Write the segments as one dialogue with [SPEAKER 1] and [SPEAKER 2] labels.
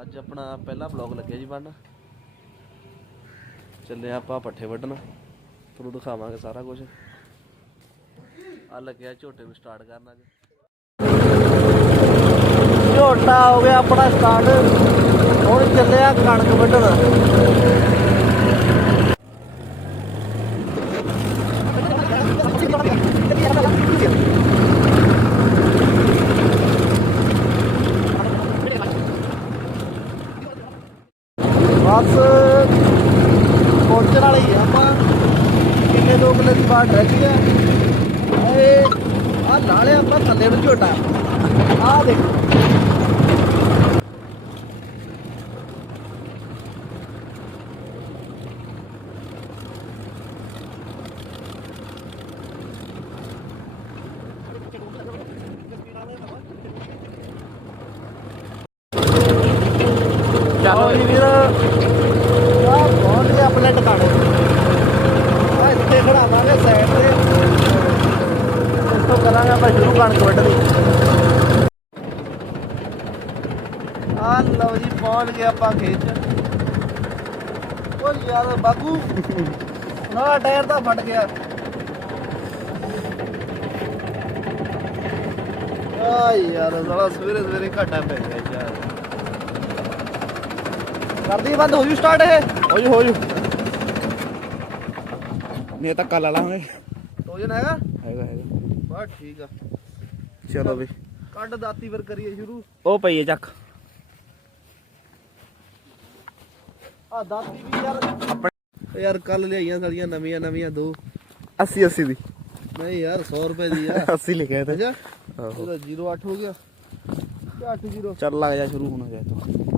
[SPEAKER 1] ਅੱਜ ਆਪਣਾ ਪਹਿਲਾ ਬਲੌਗ ਲੱਗਿਆ ਜੀ ਬਣਨ। ਚੱਲੇ ਆਪਾਂ ਪੱਠੇ ਵੱਢਣ। ਤੁਹਾਨੂੰ ਦਿਖਾਵਾਂਗੇ ਸਾਰਾ ਕੁਝ ਆ ਲੱਗਿਆ ਝੋਟੇ ਨੂੰ ਸਟਾਰਟ ਕਰਨ ਅੱਜ। ਝੋਟਾ ਹੋ ਗਿਆ ਆਪਣਾ ਸਟਾਰਟ ਹੁਣ ਚੱਲਿਆ ਕਣਕ ਵੱਢਣ। ਬਸ ਪਹੁੰਚਣ ਵਾਲੇ ਹੀ ਆ, ਆਪਾਂ ਕਿੰਨੇ ਦੋ ਕਿੱਲੇ ਦੀ ਬਾਤ ਰਹਿ ਗਈ ਹੈ ਇਹ ਆ ਨਾਲੇ ਆਪਾਂ ਥੱਲੇ ਨੂੰ ਝੋਟਾ ਆ ਦੇਖੋ। ਚਲੋ ਜੀ ਵੀਰ। ਆ ਪਹੁੰਚ ਗਏ ਆਪਣੇ ਟਿਕਾਣੇ ਆ ਇੱਥੇ ਖੜਾਵਾਂਗੇ ਸਾਈਡ ਤੇ। ਇਸ ਤੋਂ ਕਰਾਂਗੇ ਆਪਾਂ ਸ਼ੁਰੂ ਕਣਕ ਵੱਢਣੀ। ਆ ਲਓ ਜੀ ਪਹੁੰਚ ਗਏ ਆਪਾਂ ਖੇਤ ਉਹ ਯਾਰ ਬਾਗੂ ਨਾ ਟਾਇਰ ਤਾਂ ਫਟ ਗਿਆ। ਆ ਯਾਰ ਸਾਲਾ ਸਵੇਰੇ ਸਵੇਰੇ ਘਾਟਾ ਪੈ ਗਿਆ ਯਾਰ। ਕਰਦੀ ਬੰਦ ਹੋ ਜੂ ਸਟਾਰਟ ਇਹ?
[SPEAKER 2] ਹੋ ਜੂ ਹੋ ਜੂ। ਨਹੀਂ ਤਾਂ ਕੱਲ ਲਾਂਗੇ
[SPEAKER 1] ਟੋਜਨ ਹੈਗਾ?
[SPEAKER 2] ਹੈਗਾ ਹੈਗਾ।
[SPEAKER 1] ਬਸ ਠੀਕ ਆ।
[SPEAKER 2] ਚਲੋ ਵੀ।
[SPEAKER 1] ਕੱਢ ਦਾਤੀ ਫਿਰ ਕਰੀਏ ਸ਼ੁਰੂ।
[SPEAKER 2] ਉਹ ਪਈ ਹੈ ਚੱਕ।
[SPEAKER 1] ਆ ਦਾਤੀ ਵੀ ਯਾਰ। ਯਾਰ ਕੱਲ ਲਿਆਈਆਂ ਸਾਡੀਆਂ ਨਵੀਆਂ ਨਵੀਆਂ ਦੋ।
[SPEAKER 2] 80 80 ਦੀ।
[SPEAKER 1] ਨਹੀਂ ਯਾਰ 100 ਰੁਪਏ ਦੀ ਆ।
[SPEAKER 2] 80 ਲਿਖਿਆ ਤੇ।
[SPEAKER 1] ਅੱਛਾ।
[SPEAKER 2] ਆਹੋ।
[SPEAKER 1] ਉਹਦਾ 08 ਹੋ ਗਿਆ। 80
[SPEAKER 2] ਚੱਲ ਲੱਗ ਜਾ ਸ਼ੁਰੂ ਹੋਣਾ ਤੋਂ।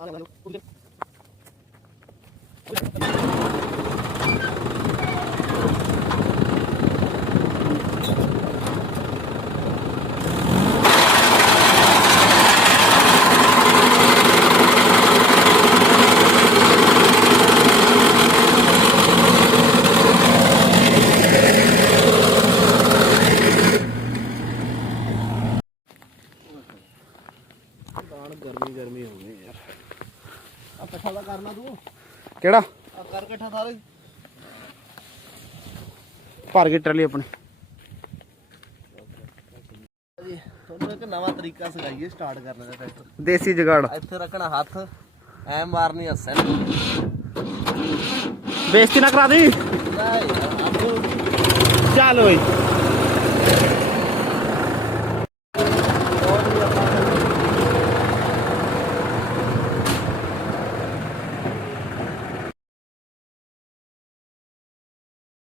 [SPEAKER 1] 打两个流，我跟。ਇਕੱਠਾ ਦਾ ਕਰਨਾ ਤੂੰ।
[SPEAKER 2] ਕਿਹੜਾ?
[SPEAKER 1] ਆ ਕਰ ਇਕੱਠਾ ਸਾਰੇ।
[SPEAKER 2] ਭਰ ਕੇ ਟਰਾਲੀ ਆਪਣੀ।
[SPEAKER 1] ਜੀ ਤੁਹਾਨੂੰ ਇੱਕ ਨਵਾਂ ਤਰੀਕਾ ਸਿਖਾਈਏ ਸਟਾਰਟ ਕਰਨ ਦਾ ਟਰੈਕਟਰ
[SPEAKER 2] ਦੇਸੀ ਜਗਾੜ।
[SPEAKER 1] ਇੱਥੇ ਰੱਖਣਾ ਹੱਥ ਐ ਮਾਰਨੀ ਆ ਸੈਲ
[SPEAKER 2] ਬੇਇੱਜ਼ਤੀ ਨਾ ਕਰਾ ਦੀ ਚੱਲ ਓਏ।